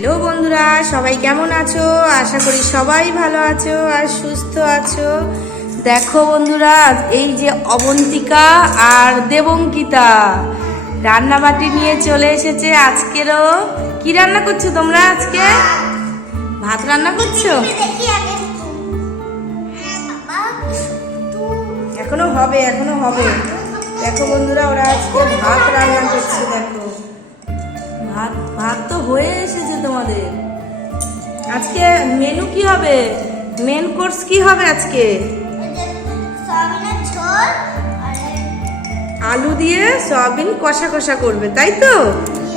Hello বন্ধুরা, সবাই কেমন আছো? আশা করি সবাই ভালো আছো আর সুস্থ আছো। দেখো বন্ধুরা, এই যে অবন্তিকা আর দেবঙ্কিতা। রান্নাবাটি নিয়ে চলে এসেছে আজকেরও। কি রান্না করছ তোমরা আজকে? ভাত রান্না করছ? এখনও হবে এখনও হবে। দেখো বন্ধুরা, ওরা আজকে ভাত রান্না করছে, দেখো। ভাত ভাত তো হয়ে এসেছে তোমাদের। আজকে মেনু কি হবে? মেন কোর্স কি হবে আজকে? আলু দিয়ে সয়াবিন কষা কষা করবে, তাই তো?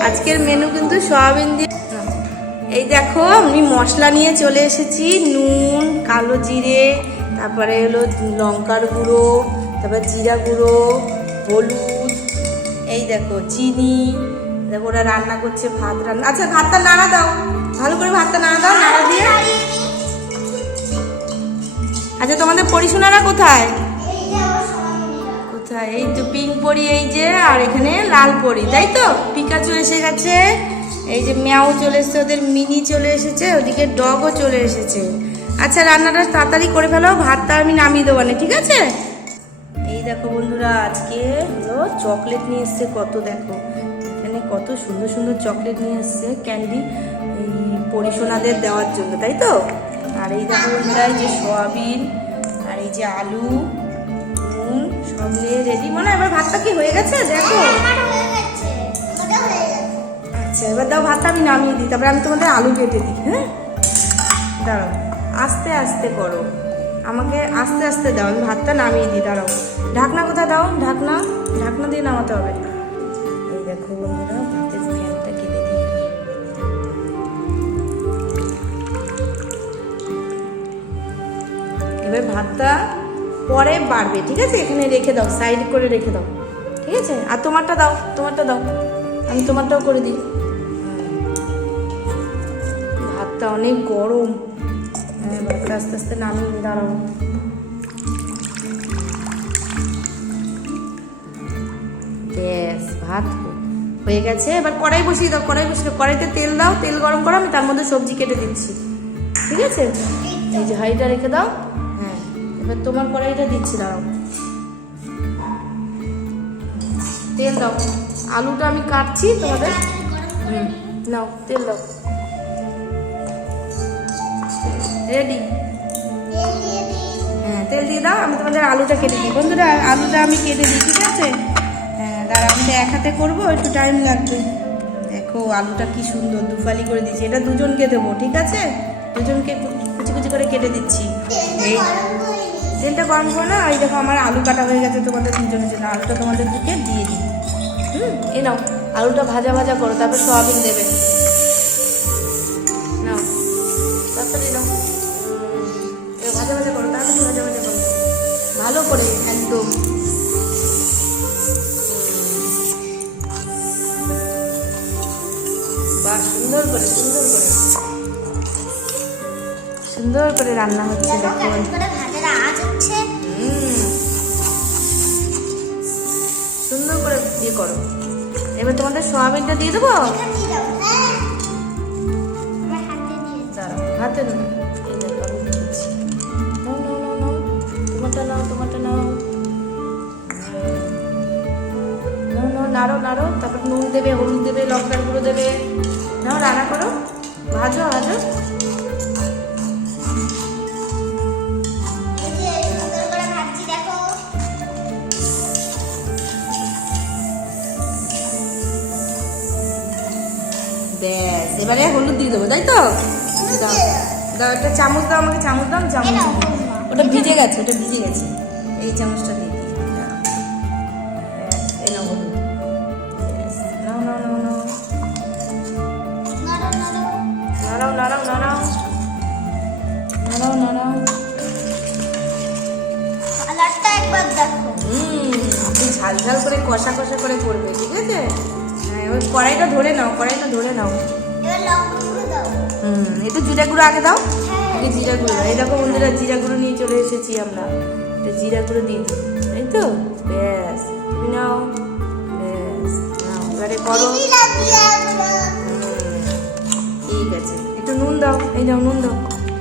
আজকের মেনু কিন্তু সয়াবিন দিয়ে। এই দেখো, আমি মশলা নিয়ে চলে এসেছি, নুন, কালো জিরে, তারপরে হলো লঙ্কার গুঁড়ো, তারপর জিরা গুঁড়ো, হলুদ, এই দেখো, চিনি দেখো ওরা রান্না করছে ভাত রান্না। আচ্ছা ভাতটা নাড়া দাও। ভালো করে ভাতটা নাড়া দাও নাড়া দিয়ে। আচ্ছা তোমাদের পরিশোনারা কোথায়? কোথায়? এই তো পিঙ্ক পরি এই যে আর এখানে লাল পরি তাই তো? পিকাচু এসে গেছে। এই যে ম্যাও চলে এসেছে ওদের মিনি চলে এসেছে ওদিকে ডগও চলে এসেছে। আচ্ছা রান্নাটা তাড়াতাড়ি করে ফেলো ভাতটা আমি নামিয়ে দেবো না ঠিক আছে? এই দেখো বন্ধুরা আজকে হলো চকলেট নিয়ে এসছে কত দেখো। এখানে কত সুন্দর সুন্দর চকলেট নিয়ে এসছে, ক্যান্ডি পরিশোনাদের দেওয়ার জন্য, তাই তো? আর এই দেখো বন্ধুরা যে সয়াবিন, আর এই যে আলু, নুন, সব নিয়ে রেডি মনে হয় এবার ভাতটা কি হয়ে গেছে? দেখো। আচ্ছা এবার দাও ভাতটা, আমি নামিয়ে দিই। তারপরে আমি তোমাদের আলু কেটে দিই হ্যাঁ? দাঁড়াও, আস্তে আস্তে করো। আমাকে আস্তে আস্তে দাও, আমি ভাতটা নামিয়ে দিই, দাঁড়াও। ঢাকনা কোথায় দাও? ঢাকনা ঢাকনা দিয়ে নামাতে হবে। এই দেখো বন্ধুরা ভাতের ফ্যানটা কেটে দিই এবার ভাতটা পরে বাড়বে, ঠিক আছে? এখানে রেখে দাও সাইড করে রেখে দাও, ঠিক আছে? আর তোমারটা দাও তোমারটা দাও, আমি তোমারটাও করে দিই। ভাতটা অনেক গরম। হ্যাঁ ভাতটা আস্তে আস্তে নামিয়ে দাঁড়াও। ব্যাস, ভাত হয়ে গেছে। এবার কড়াই বসিয়ে দাও, কড়াই বসিয়ে কড়াইতে তেল দাও, তেল গরম করো, আমি তার মধ্যে সবজি কেটে দিচ্ছি। ঠিক আছে? এই যে হাঁড়িটা রেখে দাও। হ্যাঁ এবার তোমার কড়াইটা দিচ্ছি, দাঁড়াও। তেল দাও। আলুটা আমি কাটছি তোমাদের। হুম, নাও, তেল দাও। রেডি হ্যাঁ তেল দিয়ে দাও, আমি তোমাদের আলুটা কেটে দিই। বন্ধুরা, আলুটা আমি কেটে দিই, ঠিক আছে? দাঁড়া আমি তো এক হাতে করব একটু টাইম লাগবে। দেখো আলুটা কি সুন্দর দুফালি করে দিচ্ছি এটা দুজনকে দেবো ঠিক আছে? দুজনকে কুচি কুচি করে কেটে দিচ্ছি। এই তেলটা গরম করো না এই দেখো আমার আলু কাটা হয়ে গেছে তোমাদের দুজনের জন্য। আলুটা তোমাদের দিকে দিয়ে দিই। হুম এই নাও আলুটা ভাজা ভাজা করো তারপর সোয়াবিন দেবে। নাও তাড়াতাড়ি নাও। ভাজা ভাজা করো তাড়াতাড়ি ভাজা ভাজা করো। ভালো করে একদম। করে সুন্দর করে। সুন্দর করে রান্না হচ্ছে। সুন্দর করে দিয়ে করো। এবার তোমাদের সোয়াবিনটা দিয়ে দেবো? হ্যাঁ। হাতে তোমারটা নাও তোমারটা নাও নাড়ো নাড়ো। তারপর নুন দেবে হলুদ দেবে লঙ্কার গুঁড়ো দেবে। নাও রান্না করো। ভাজো ভাজো। ব্যাস এবারে হলুদ দিয়ে দেবো তাই তো? দাও দাও একটা চামচ দাও আমাকে চামচ দাও চামচ। ওটা ভিজে গেছে ওটা ভিজে গেছে। এই চামচটা ঝাল করে কষা কষা করে করবে ঠিক আছে? হ্যাঁ ওই কড়াইটা ধরে নাও কড়াইটা ধরে নাও। হুম একটু জিরা গুঁড়ো আগে দাও। হ্যাঁ। আগে জিরা গুঁড়ো এই দেখো বন্ধুরা জিরা গুঁড়ো নিয়ে চলে এসেছি আমরা। এটা জিরা গুঁড়ো দিই তাই তো? ব্যাস তুমি নাও ব্যাস নাও এবারে করো। ঠিক আছে। দাও এই দাও নুন দাও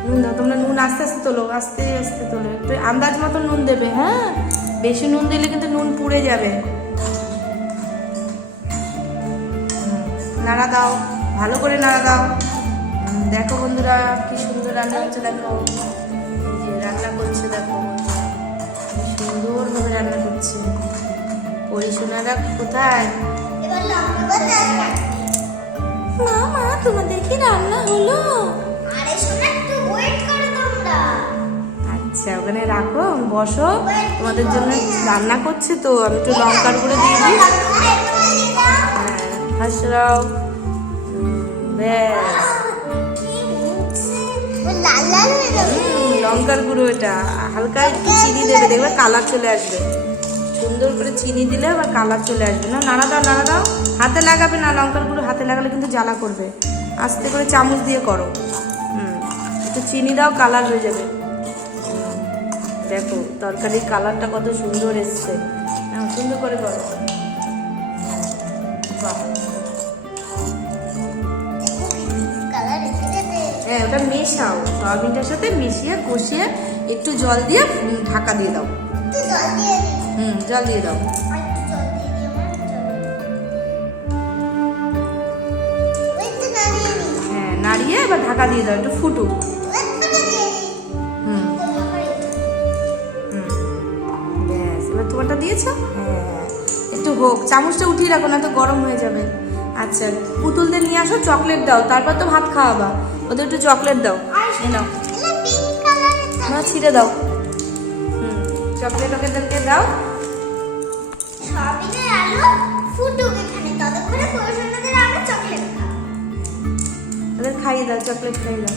নুন দাও তোমরা নুন আস্তে আস্তে তোলো আস্তে আস্তে তোলো একটু আন্দাজ মতো নুন দেবে হ্যাঁ? বেশি নুন দিলে কিন্তু নুন পুড়ে যাবে। নাড়া দাও, ভালো করে নাড়া দাও। দেখো বন্ধুরা, কি সুন্দর রান্না হচ্ছে, দেখো। যে রান্না করছে, দেখো সুন্দরভাবে রান্না করছে। পরিশোনারা কোথায়? মা মা, তোমাদের কি রান্না হলো? আচ্ছা ওখানে রাখো, বসো। তোমাদের জন্য রান্না করছে তো, আমি একটু লঙ্কার গুঁড়ো দিয়ে দিই। হ্যাঁ লঙ্কার গুঁড়ো এটা। হালকা একটু চিনি দেবে, দেখবে কালার চলে আসবে। সুন্দর করে চিনি দিলে আবার কালার চলে আসবে। না, নাড়া দাও নাড়া দাও। হাতে লাগাবে না, লঙ্কার গুঁড়ো হাতে লাগালে কিন্তু জ্বালা করবে। আস্তে করে চামচ দিয়ে করো। হুম, একটু চিনি দাও, কালার হয়ে যাবে। দেখো, তরকারির কালারটা কত সুন্দর এসছে। হ্যাঁ সুন্দর করে করো। হ্যাঁ ওটা মেশাও। সয়াবিনটার সাথে মিশিয়ে, কষিয়ে, একটু জল দিয়ে ঢাকা দিয়ে দাও। হুম, জল দিয়ে দাও। হ্যাঁ নাড়িয়ে এবার ঢাকা দিয়ে দাও, একটু ফুটুক। দিয়েছ? একটু হোক চামচটা উঠিয়ে রাখো না তো গরম হয়ে যাবে। আচ্ছা পুতুলদের নিয়ে আসো চকলেট দাও তারপর তো ভাত খাওয়াবা। ওদের একটু চকলেট দাও নাও। না ছিঁড়ে দাও। হুম চকলেট ওদেরকে দাও। ওদের খাইয়ে দাও চকলেট খাইয়ে দাও।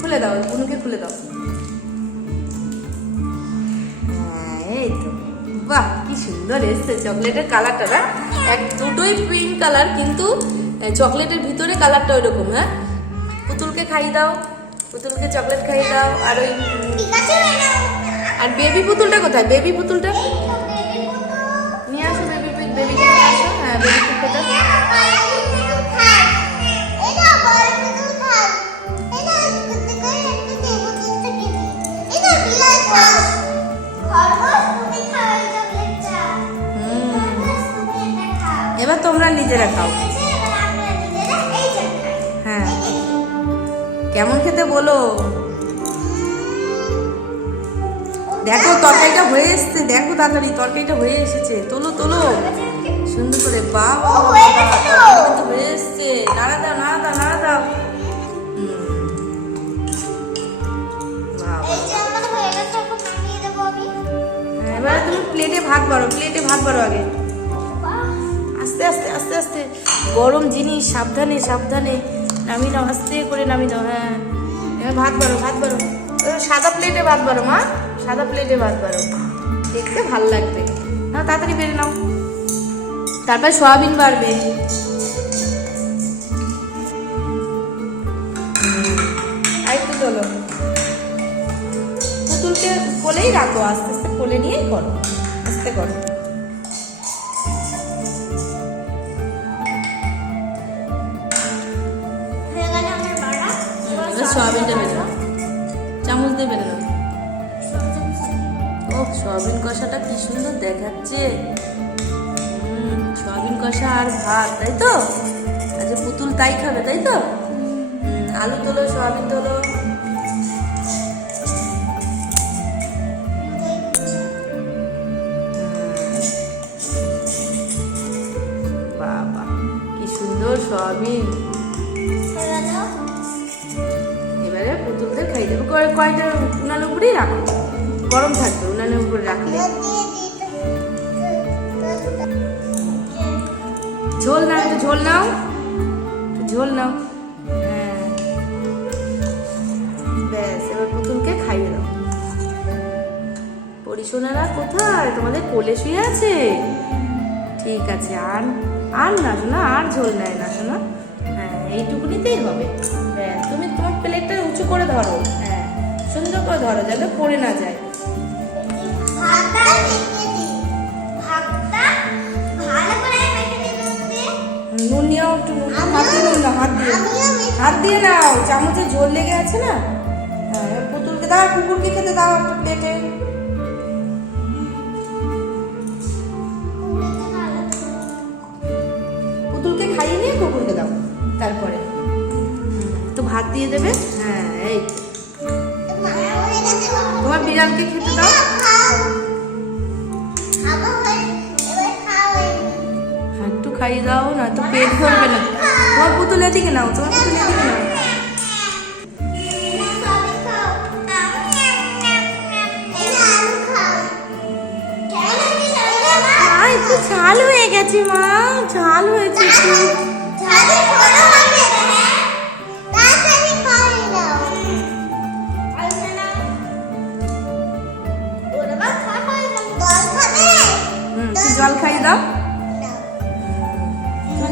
খুলে দাও বুনুকে খুলে দাও। বাহ কি সুন্দর এসছে চকলেটের কালারটা না এক দুটোই পিঙ্ক কালার কিন্তু চকলেটের ভিতরে কালারটা ওইরকম হ্যাঁ পুতুলকে খাইয়ে দাও পুতুলকে চকলেট খাইয়ে দাও আর ওই আর বেবি পুতুলটা কোথায় বেবি পুতুলটা বেবি নিয়ে আসো বেবি নিয়ে আসো হ্যাঁ বেবি পুতুলটা হুম নিজেরা খাও। হ্যাঁ। কেমন খেতে বলো? দেখো তরকারিটা হয়ে এসছে। দেখো তাড়াতাড়ি তরকারিটা হয়ে এসেছে। তোলো তোলো। সুন্দর করে বাবা হয়ে এসছে। নাড়া দাও নাড়া দাও নাড়া দাও। হ্যাঁ, এবারে তুমি প্লেটে ভাত বাড়ো প্লেটে ভাত বাড়ো আগে। আস্তে। আস্তে গরম জিনিস, সাবধানে সাবধানে। নামিয়ে নাও, আস্তে করে নামিয়ে দাও হ্যাঁ। ভাত বাড়ো ভাত বাড়ো। সাদা প্লেটে ভাত বাড়ো, মা। সাদা প্লেটে ভাত বাড়ো। দেখতে ভালো লাগবে। না তাড়াতাড়ি বেড়ে নাও। তারপর সয়াবিন বাড়বে। পুতুলকে কোলেই রাখো, আস্তে আস্তে কোলে নিয়েই করো। আস্তে করো। দিয়ে বেরো ও, সয়াবিন কষাটা কি সুন্দর দেখাচ্ছে। সয়াবিন কষা আর ভাত, তাই তো? আচ্ছা পুতুল তাই খাবে, তাই তো? আলু তোলো, সয়াবিন তোলো। বাবা, কি সুন্দর সয়াবিন। এবারে খাই দেবো। কয়টা উনানের উপরেই রাখো গরম থাকবে, উনানের উপরে রাখলে। ঝোল নাও, একটু ঝোল নাও। ঝোল নাও। হ্যাঁ। ব্যাস, এবার পুতুলকে খাইয়ে দাও। পরিশোনারা কোথায়? তোমাদের কোলে শুয়ে আছে? ঠিক আছে, আর আর না শোনা আর ঝোল নেয় না শোনা হ্যাঁ এইটুকুনিতেই হবে। ব্যাস, তুমি তোমার প্লেটটা উঁচু করে ধরো। হ্যাঁ। সুন্দর করে ধরো যাতে পড়ে না যায়। নুন নিয়েও একটু মেখে দিতে হবে। হুম না হাত দিয়ে হাত দিয়ে। নাও। চামচে ঝোল লেগে আছে না? হ্যাঁ পুতুলকে দাও কুকুরকে খেতে দাও একটু প্লেটে। তো ভাত দিয়ে দেবে? হ্যাঁ এই। তোমার বিড়ালকে খেতে দাও। একটু খাইয়ে দাও না তো পেট ভরবে না। তোমার পুতুল এদিকে নাও, তোমার পুতুল এদিকে নাও। একটু ঝাল হয়ে গেছে মা, ঝাল হয়েছে দাও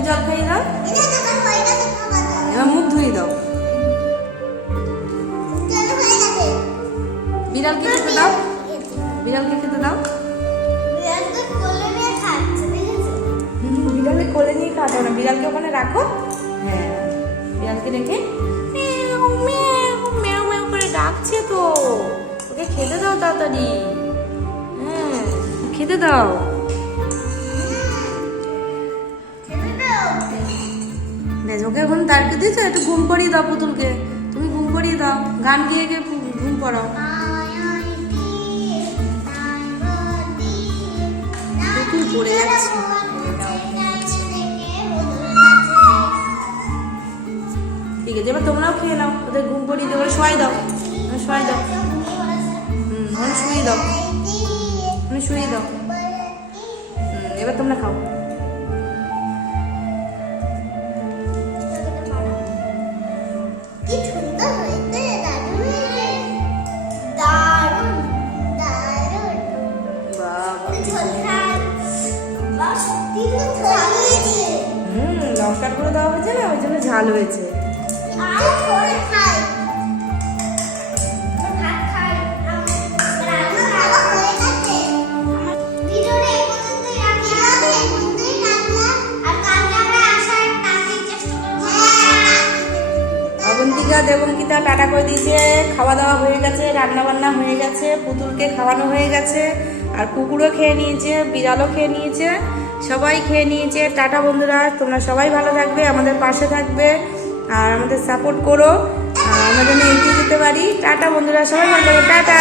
জল খাইয়ে দাও। মুখ ধুয়ে দাও। বিড়ালকে খেতে দাও? বিড়ালকে খেতে দাও? বিড়ালে কোলে নিয়ে খাওয়াতে না। বিড়ালকে ওখানে রাখো। হ্যাঁ বিড়ালকে রেখে ম্যাও ম্যাও করে ডাকছে তো। ওকে খেতে দাও তাড়াতাড়ি। হ্যাঁ খেতে দাও। বেশ ওকে এখন তারকে দিয়েছে? একটু ঘুম পড়িয়ে দাও পুতুলকে। তুমি ঘুম পড়িয়ে দাও। গান গিয়ে গিয়ে ঘুম- পড়াও। পুতুল পড়ে যাচ্ছে। ঠিক আছে, এবার তোমরাও খেয়ে নাও। ওদের ঘুম পড়িয়ে দিয়ে ওরা শোয়াই দাও। শোয়াই দাও। হুম শুয়ে দাও। শুয়ে দাও। এবার তোমরা খাও। করে দেওয়া হয়েছে না? ওই জন্য ঝাল হয়েছে। হয়ে অবন্তিকা, দেবঙ্কিতা, টাটা করে দিয়েছে। খাওয়া দাওয়া হয়ে গেছে রান্না বান্না হয়ে গেছে, পুতুলকে খাওয়ানো হয়ে গেছে, আর কুকুরও খেয়ে নিয়েছে, বিড়ালও খেয়ে নিয়েছে। সবাই খেয়ে নিয়েছে। টাটা বন্ধুরা, তোমরা সবাই ভালো থাকবে, আমাদের পাশে থাকবে, আর আমাদের সাপোর্ট করো। আমরা যেন এগিয়ে যেতে পারি। টাটা বন্ধুরা, সবাই ভালো থাকবে টাটা!